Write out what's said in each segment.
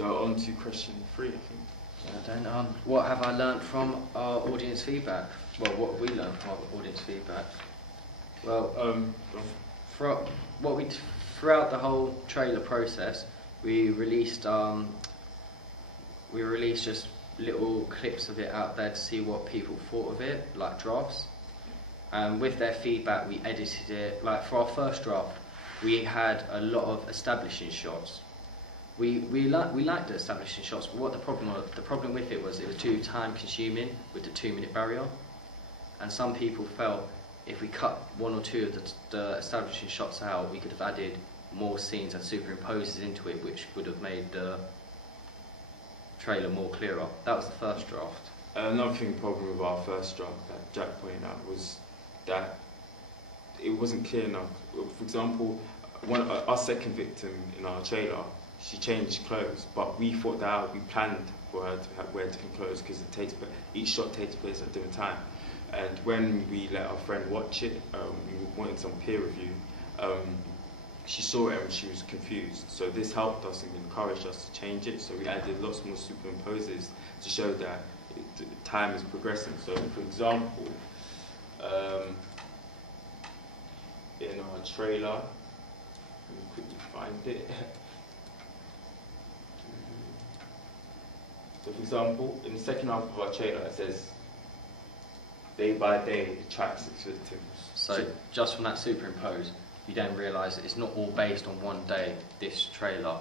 So on to question 3, I think. What have I learnt from our audience feedback? Well, what have we learnt from our audience feedback? Well, throughout the whole trailer process, we released just little clips of it out there to see what people thought of it, like drafts. And with their feedback, we edited it. Like for our first draft, we had a lot of establishing shots. We liked the establishing shots, but what the problem with it was too time consuming with the 2-minute barrier. And some people felt if we cut 1 or 2 of the establishing shots out, we could have added more scenes and superimposes into it, which would have made the trailer more clearer. That was the first draft. Another problem with our first draft that Jack pointed out was that it wasn't clear enough. For example, our second victim in our trailer, she changed clothes, but we thought that out. We planned for her to wear different clothes because each shot takes place at a different time. And when we let our friend watch it, we wanted some peer review. She saw it and she was confused. So this helped us and encouraged us to change it. So we added lots more superimposes to show that time is progressing. So for example, in our trailer, let me quickly find it. So for example, in the second half of our trailer it says, day by day, the track 6 victims. So just from that superimpose, you then realise that it's not all based on one day. This trailer,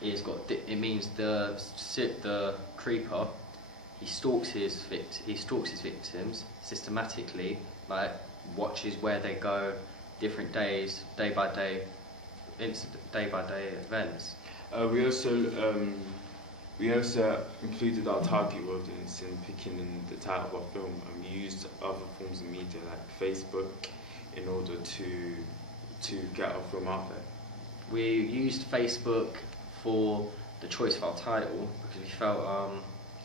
it means the creeper, he stalks his victims systematically, like watches where they go, different days, day by day events. We also included our target audience in picking the title of our film, and we used other forms of media like Facebook in order to get our film out there. We used Facebook for the choice of our title because we felt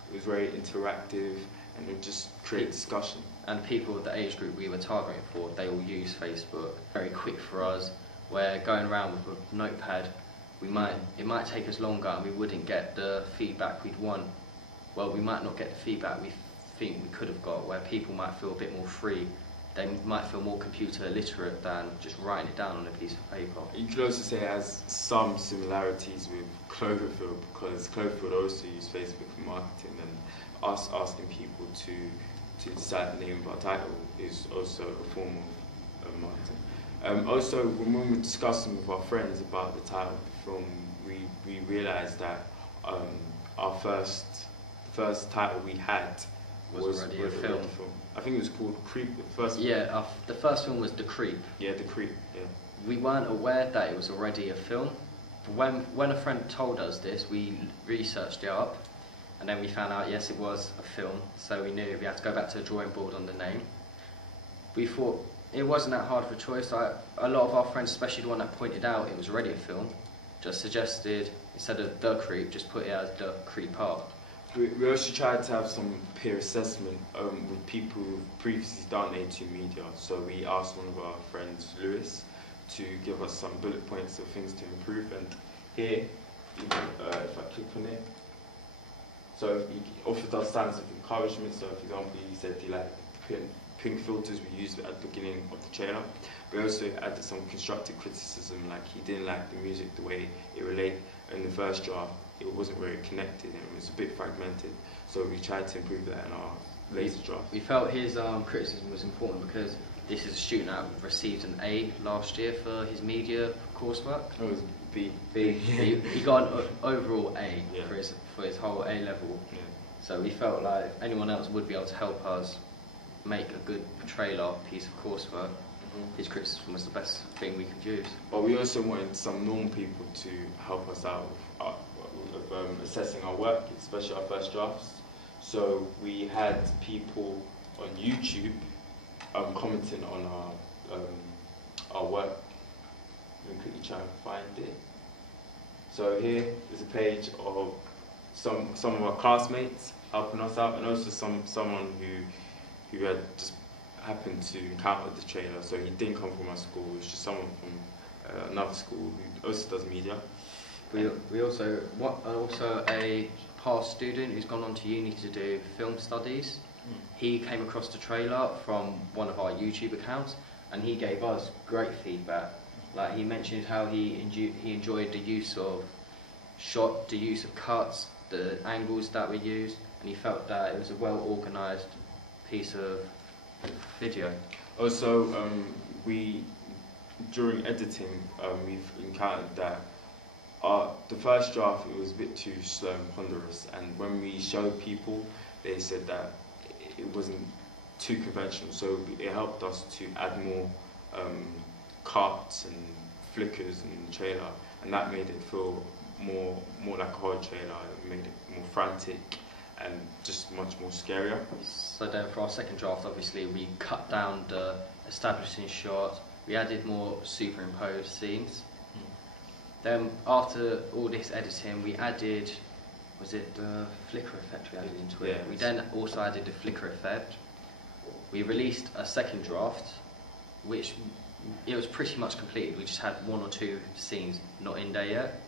it was very interactive and it would just create discussion. And people of the age group we were targeting for, they all use Facebook. Very quick for us. We're going around with a notepad. It might take us longer and we wouldn't get the feedback we'd want. Well, we might not get the feedback we think we could have got, where people might feel a bit more free. They might feel more computer literate than just writing it down on a piece of paper. You could also say it has some similarities with Cloverfield, because Cloverfield also used Facebook for marketing, and us asking people to decide the name of our title is also a form of marketing. Also, when we were discussing with our friends about the title of the film, we realised that our first title we had was already a film. I think it was called Creep. The first film was The Creep. Yeah, The Creep. Yeah. We weren't aware that it was already a film. When a friend told us this, we researched it up, and then we found out yes, it was a film. So we knew we had to go back to the drawing board on the name. We thought it wasn't that hard of a choice. A lot of our friends, especially the one that pointed out it was already a film, just suggested instead of The Creep, just put it as The Creep Art. We also tried to have some peer assessment with people who've previously done A2 media. So we asked one of our friends, Lewis, to give us some bullet points of things to improve. And here, if I click on it, so he offered us signs of encouragement. So for example, he said he liked the pink filters we used at the beginning of the trailer. We also added some constructive criticism, like he didn't like the music the way it related in the first draft. It wasn't very connected and it was a bit fragmented, so we tried to improve that in our later draft. We felt his criticism was important because this is a student that received an A last year for his media coursework. Oh, it was B. He got an overall A, yeah, for his whole A level. Yeah. So we felt like anyone else would be able to help us make a good trailer piece of coursework. His criticism was the best thing we could use. But we also wanted some normal people to help us out with assessing our work, especially our first drafts. So we had people on YouTube commenting on our work. Let me quickly try and find it. So here is a page of some of our classmates helping us out, and also someone who had just happened to encounter the trailer. So he didn't come from our school, it was just someone from another school who also does media. We also a past student who's gone on to uni to do film studies. He came across the trailer from one of our YouTube accounts, and he gave us great feedback. Like, he mentioned how he enjoyed the use of the use of cuts, the angles that were used, and he felt that it was a well organised piece of video. Also, during editing, we've encountered that the first draft, it was a bit too slow and ponderous, and when we showed people, they said that it wasn't too conventional, so it helped us to add more cuts and flickers in the trailer, and that made it feel more like a horror trailer. It made it more frantic and just much more scarier. So then for our second draft, obviously we cut down the establishing shot, we added more superimposed scenes. Then after all this editing, we added, was it the flicker effect we added into it? Yeah, we then also added the flicker effect. We released a second draft, which it was pretty much completed. We just had 1 or 2 scenes not in there yet.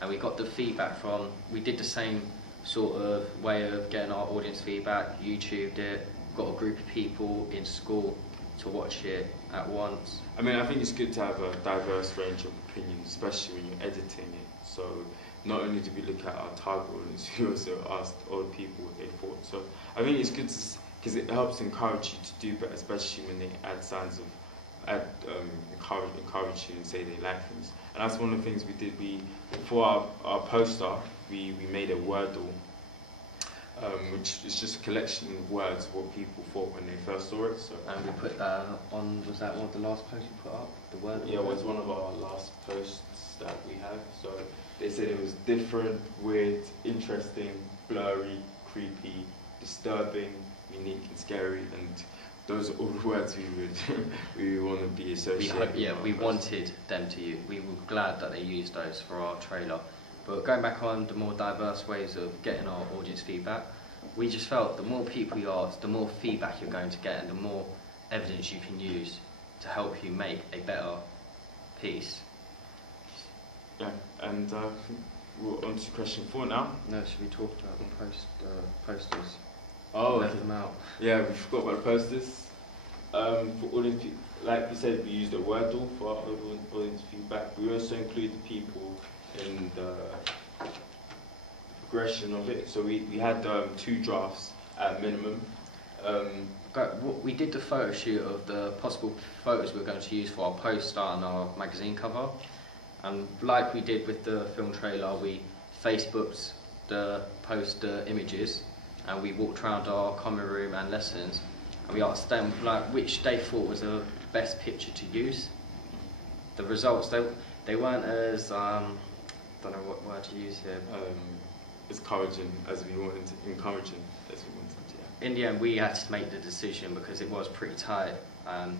And we got the feedback from, we did the same sort of way of getting our audience feedback, YouTubed it, got a group of people in school to watch it at once. I mean, I think it's good to have a diverse range of opinions, especially when you're editing it. So not only did we look at our target audience, we also asked other people what they thought. So I think it's good because it helps encourage you to do better, especially when they add signs of encourage you and say they like things. And that's one of the things we did. For our poster, we made a Wordle, which is just a collection of words, what people thought when they first saw it. So. And we put that on, was that one of the last posts you put up? The word? Yeah, it was one of our last posts that we have. So they said it was different, weird, interesting, blurry, creepy, disturbing, unique and scary, and those are all the words we want to be associated. We wanted them to use. We were glad that they used those for our trailer. But going back on the more diverse ways of getting our audience feedback, we just felt the more people you ask, the more feedback you're going to get, and the more evidence you can use to help you make a better piece. Yeah, and we're on to question 4 now. No, should we talk about the posters? Oh, Left them out. Yeah, we forgot about the posters. For audience, like we said, we used a Wordle for our audience feedback. We also included people in the progression of it. So we had 2 drafts at minimum. We did the photo shoot of the possible photos we were going to use for our poster and our magazine cover. And like we did with the film trailer, we Facebooked the poster images, and we walked around our common room and lessons, and we asked them which they thought was the best picture to use. The results, they weren't as, don't know what word to use here. As encouraging as we wanted. Yeah. In the end, we had to make the decision because it was pretty tight, and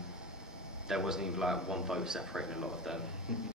there wasn't even one vote separating a lot of them.